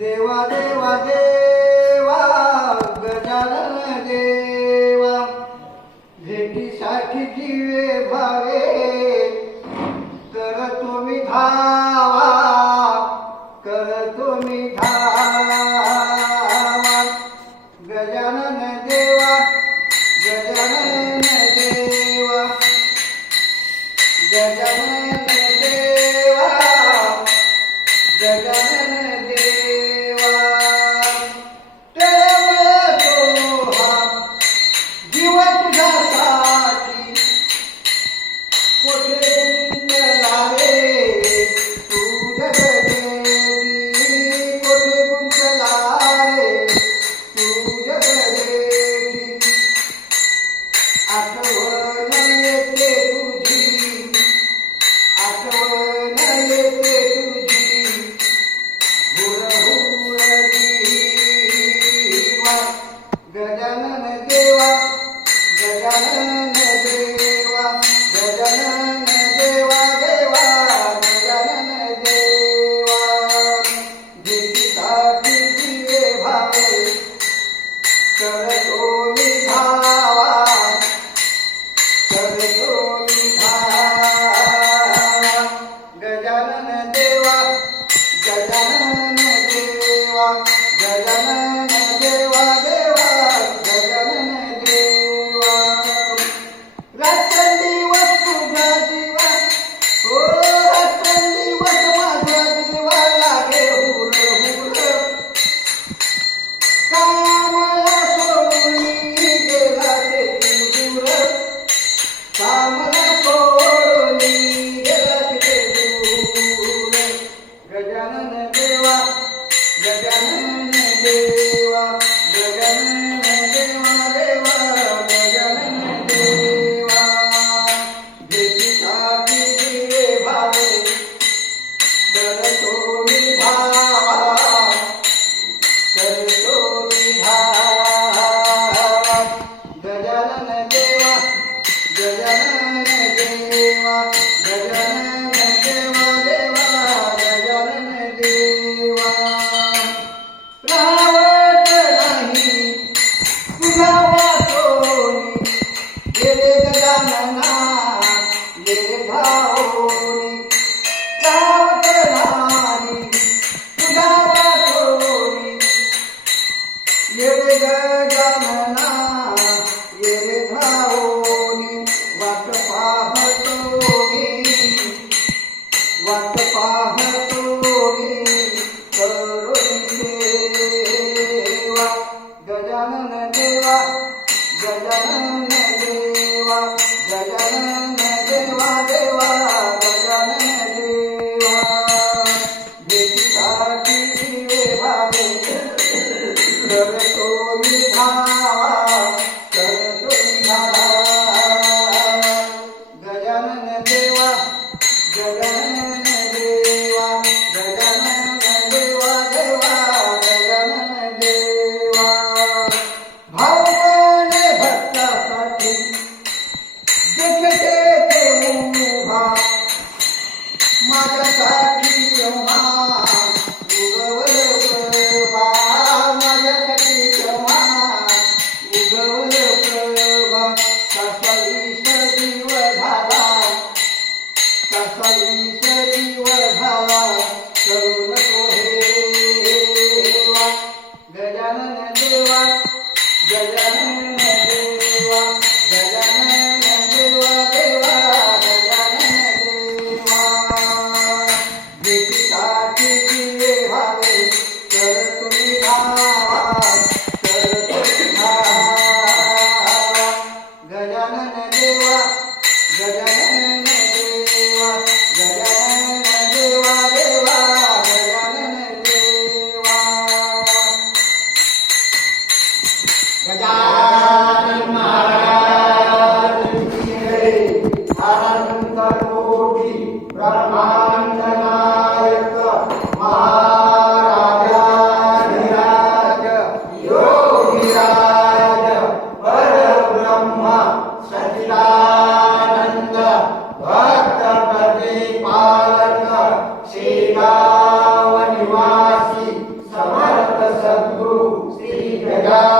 देवा देवा देवा गजानन देवा भेटीसाठी जीवे भावे करतो मी धावा करतो मी धावा गजानन देवा गजानन देवा गजानन देवा गजानन देवा जीव तुझ्यासाठी कोठे गुंतला रे तू जगदेवी कोठे गुंतला रे तू जगदेवी आठवण येते तुझी आठवण येते तुझी गजानन देवा गजानन देवा गजानन देवा देवा गजानन देवा भेटीसाठी जीवे भावे करतो मी धावा करतो मी धावा गजानन देवा गजानन देवा गजानन देवा देवा गजानन देवा रात्रंदिवस तुझा जीवा हो रात्रंदिवस माझा जीवा लागे हुर हुर कामला सोडून गेला ते दूर कामला सोडून गेला ते दूर गजानन देवा गजानन देवा गजानन देवा देवा गजानन देवा भेटीसाठी जीवे भावे करतो मी धावा करतो मी धावा गजानन देवा गजानन देवा गजानन देवा देवा गजानन देवा रावत नाही तुझा वाटोनी गेले गजानना गेले भावनी रावत नाही तुझा वाटोनी गेले गजानना गेले भावनी वाट पाहतो मी करुणी सेवा गजानन देवा गजानन देवा गजानन देवा देवा गजानन देवा भेटीसाठी जीवे भावे करतो मी धावा करतो मी धावा गजानन देवा गजानन देवा गजानन देवा देवा गजानन देवा भावने भक्तासाठी देखते ते उभा माझ्यासाठी केव्हा उगवलं प्रभा माझ्यासाठी केव्हा जगा